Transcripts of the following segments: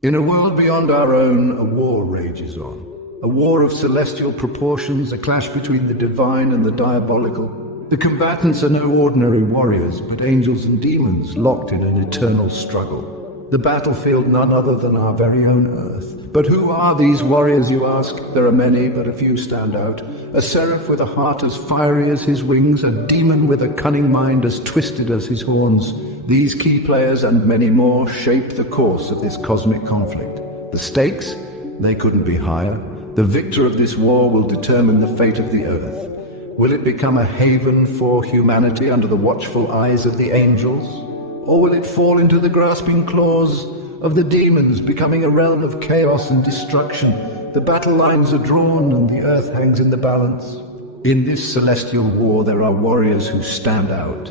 In a world beyond our own, a war rages on. A war of celestial proportions, a clash between the divine and the diabolical. The combatants are no ordinary warriors, but angels and demons locked in an eternal struggle. The battlefield none other than our very own Earth. But who are these warriors, you ask? There are many, but a few stand out. A seraph with a heart as fiery as his wings, a demon with a cunning mind as twisted as his horns. These key players and many more shape the course of this cosmic conflict. The stakes? They couldn't be higher. The victor of this war will determine the fate of the Earth. Will it become a haven for humanity under the watchful eyes of the angels? Or will it fall into the grasping claws of the demons, becoming a realm of chaos and destruction? The battle lines are drawn and the Earth hangs in the balance. In this celestial war there are warriors who stand out.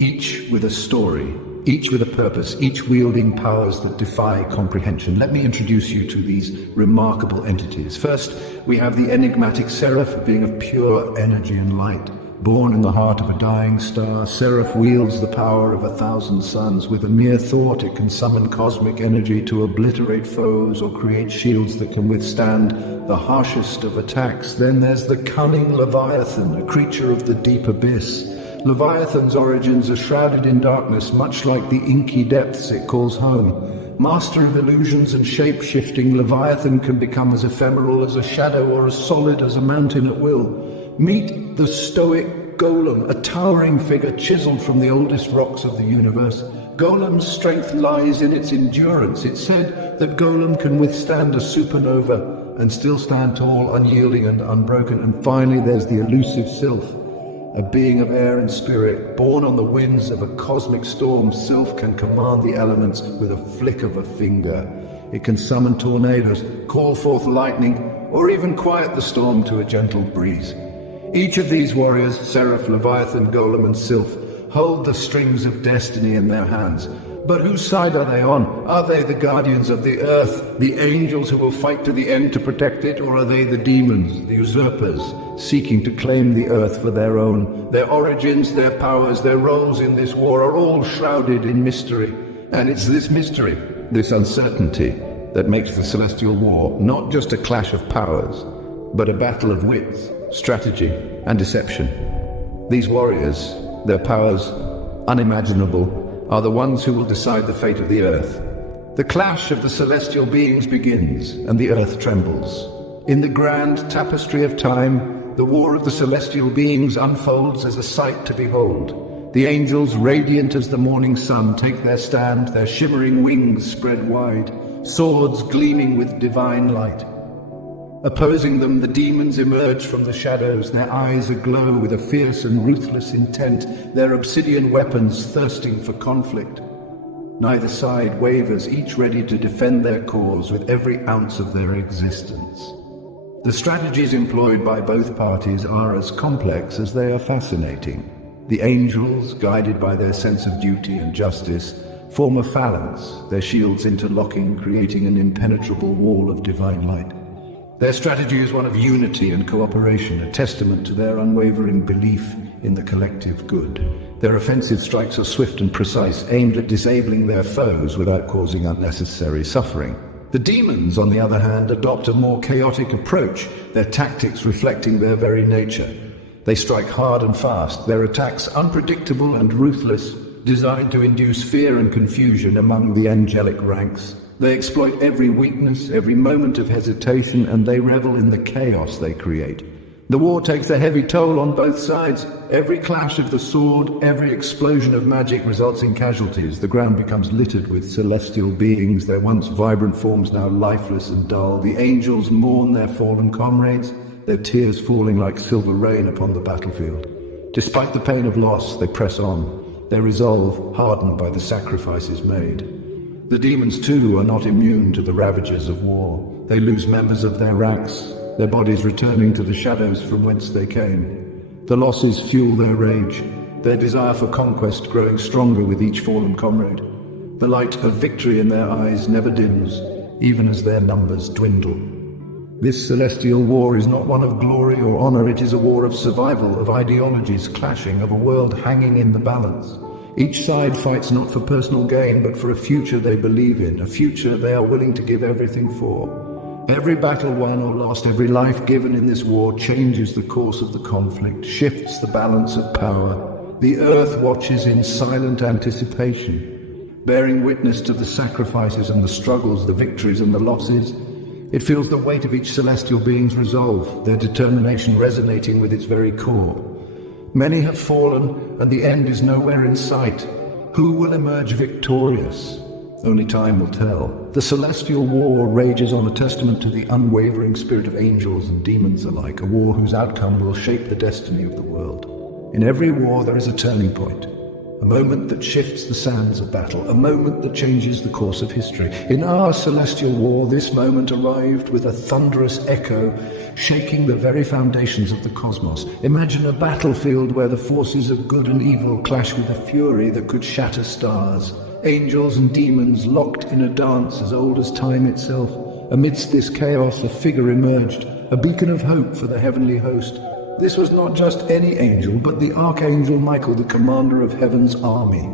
Each with a story, each with a purpose, each wielding powers that defy comprehension. Let me introduce you to these remarkable entities. First, we have the enigmatic Seraph, a being of pure energy and light. Born in the heart of a dying star, Seraph wields the power of 1,000 suns. With a mere thought, it can summon cosmic energy to obliterate foes or create shields that can withstand the harshest of attacks. Then there's the cunning Leviathan, a creature of the deep abyss. Leviathan's origins are shrouded in darkness, much like the inky depths it calls home. Master of illusions and shape-shifting, Leviathan can become as ephemeral as a shadow or as solid as a mountain at will. Meet the stoic Golem, a towering figure chiseled from the oldest rocks of the universe. Golem's strength lies in its endurance. It's said that Golem can withstand a supernova and still stand tall, unyielding and unbroken. And finally, there's the elusive Sylph, a being of air and spirit. Born on the winds of a cosmic storm, Sylph can command the elements with a flick of a finger. It can summon tornadoes, call forth lightning, or even quiet the storm to a gentle breeze. Each of these warriors, Seraph, Leviathan, Golem and Sylph, hold the strings of destiny in their hands. But whose side are they on? Are they the guardians of the Earth, the angels who will fight to the end to protect it, or are they the demons, the usurpers, seeking to claim the Earth for their own? Their origins, their powers, their roles in this war are all shrouded in mystery. And it's this mystery, this uncertainty, that makes the Celestial War not just a clash of powers, but a battle of wits, strategy, and deception. These warriors, their powers unimaginable, are the ones who will decide the fate of the Earth. The clash of the celestial beings begins, and the Earth trembles. In the grand tapestry of time, the war of the celestial beings unfolds as a sight to behold. The angels, radiant as the morning sun, take their stand, their shimmering wings spread wide, swords gleaming with divine light. Opposing them, the demons emerge from the shadows, their eyes aglow with a fierce and ruthless intent, their obsidian weapons thirsting for conflict. Neither side wavers, each ready to defend their cause with every ounce of their existence. The strategies employed by both parties are as complex as they are fascinating. The angels, guided by their sense of duty and justice, form a phalanx, their shields interlocking, creating an impenetrable wall of divine light. Their strategy is one of unity and cooperation, a testament to their unwavering belief in the collective good. Their offensive strikes are swift and precise, aimed at disabling their foes without causing unnecessary suffering. The demons, on the other hand, adopt a more chaotic approach, their tactics reflecting their very nature. They strike hard and fast, their attacks unpredictable and ruthless, designed to induce fear and confusion among the angelic ranks. They exploit every weakness, every moment of hesitation, and they revel in the chaos they create. The war takes a heavy toll on both sides. Every clash of the sword, every explosion of magic results in casualties. The ground becomes littered with celestial beings, their once vibrant forms now lifeless and dull. The angels mourn their fallen comrades, their tears falling like silver rain upon the battlefield. Despite the pain of loss, they press on, their resolve hardened by the sacrifices made. The demons, too, are not immune to the ravages of war. They lose members of their ranks, their bodies returning to the shadows from whence they came. The losses fuel their rage, their desire for conquest growing stronger with each fallen comrade. The light of victory in their eyes never dims, even as their numbers dwindle. This celestial war is not one of glory or honor, it is a war of survival, of ideologies clashing, of a world hanging in the balance. Each side fights not for personal gain, but for a future they believe in, a future they are willing to give everything for. Every battle won or lost, every life given in this war changes the course of the conflict, shifts the balance of power. The earth watches in silent anticipation, bearing witness to the sacrifices and the struggles, the victories and the losses. It feels the weight of each celestial being's resolve, their determination resonating with its very core. Many have fallen, and the end is nowhere in sight. Who will emerge victorious? Only time will tell. The celestial war rages on, a testament to the unwavering spirit of angels and demons alike, a war whose outcome will shape the destiny of the world. In every war there is a turning point, a moment that shifts the sands of battle, a moment that changes the course of history. In our celestial war, this moment arrived with a thunderous echo, shaking the very foundations of the cosmos. Imagine a battlefield where the forces of good and evil clash with a fury that could shatter stars. Angels and demons locked in a dance as old as time itself. Amidst this chaos, a figure emerged, a beacon of hope for the heavenly host. This was not just any angel, but the Archangel Michael, the commander of heaven's army.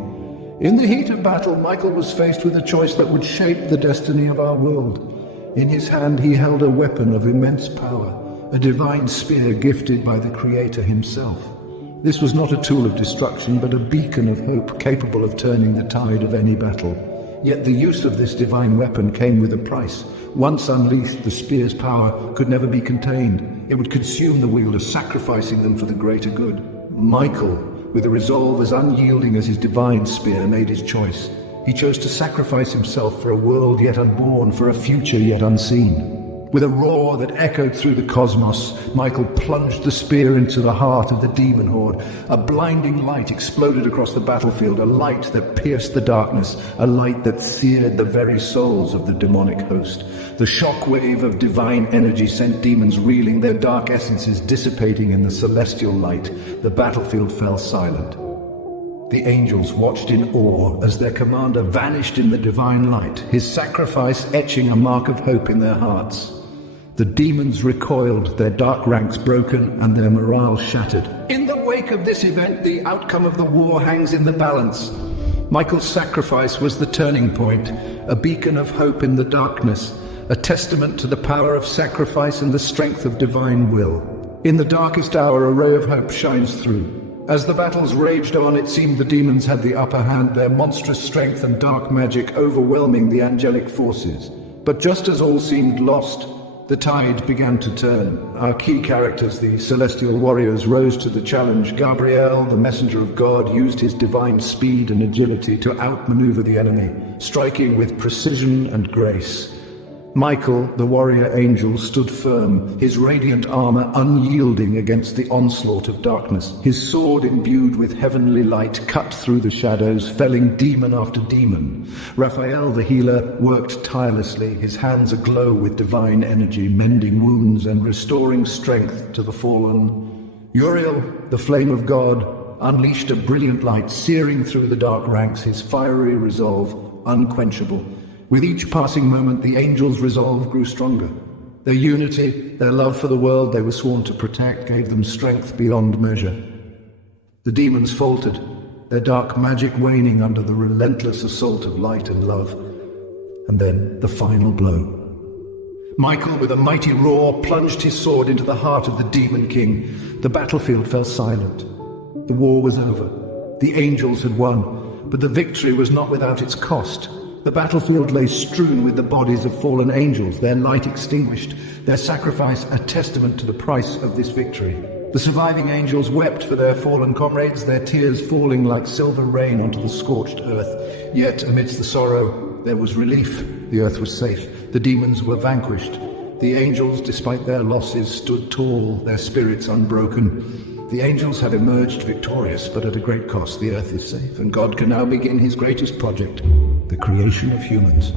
In the heat of battle, Michael was faced with a choice that would shape the destiny of our world. In his hand he held a weapon of immense power, a divine spear gifted by the Creator himself. This was not a tool of destruction, but a beacon of hope capable of turning the tide of any battle. Yet the use of this divine weapon came with a price. Once unleashed, the spear's power could never be contained. It would consume the wielders, sacrificing them for the greater good. Michael, with a resolve as unyielding as his divine spear, made his choice. He chose to sacrifice himself for a world yet unborn, for a future yet unseen. With a roar that echoed through the cosmos, Michael plunged the spear into the heart of the demon horde. A blinding light exploded across the battlefield, a light that pierced the darkness, a light that seared the very souls of the demonic host. The shockwave of divine energy sent demons reeling, their dark essences dissipating in the celestial light. The battlefield fell silent. The angels watched in awe as their commander vanished in the divine light, his sacrifice etching a mark of hope in their hearts. The demons recoiled, their dark ranks broken and their morale shattered. In the wake of this event, the outcome of the war hangs in the balance. Michael's sacrifice was the turning point, a beacon of hope in the darkness, a testament to the power of sacrifice and the strength of divine will. In the darkest hour, a ray of hope shines through. As the battles raged on, it seemed the demons had the upper hand, their monstrous strength and dark magic overwhelming the angelic forces. But just as all seemed lost, the tide began to turn. Our key characters, the celestial warriors, rose to the challenge. Gabriel, the messenger of God, used his divine speed and agility to outmaneuver the enemy, striking with precision and grace. Michael, the warrior angel, stood firm, his radiant armor unyielding against the onslaught of darkness. His sword, imbued with heavenly light, cut through the shadows, felling demon after demon. Raphael, the healer, worked tirelessly, his hands aglow with divine energy, mending wounds and restoring strength to the fallen. Uriel, the flame of God, unleashed a brilliant light, searing through the dark ranks, his fiery resolve unquenchable. With each passing moment, the angels' resolve grew stronger. Their unity, their love for the world they were sworn to protect, gave them strength beyond measure. The demons faltered, their dark magic waning under the relentless assault of light and love. And then the final blow. Michael, with a mighty roar, plunged his sword into the heart of the demon king. The battlefield fell silent. The war was over. The angels had won, but the victory was not without its cost. The battlefield lay strewn with the bodies of fallen angels, their light extinguished, their sacrifice a testament to the price of this victory. The surviving angels wept for their fallen comrades, their tears falling like silver rain onto the scorched earth. Yet, amidst the sorrow, there was relief. The earth was safe. The demons were vanquished. The angels, despite their losses, stood tall, their spirits unbroken. The angels have emerged victorious, but at a great cost. The earth is safe, and God can now begin his greatest project, the creation of humans.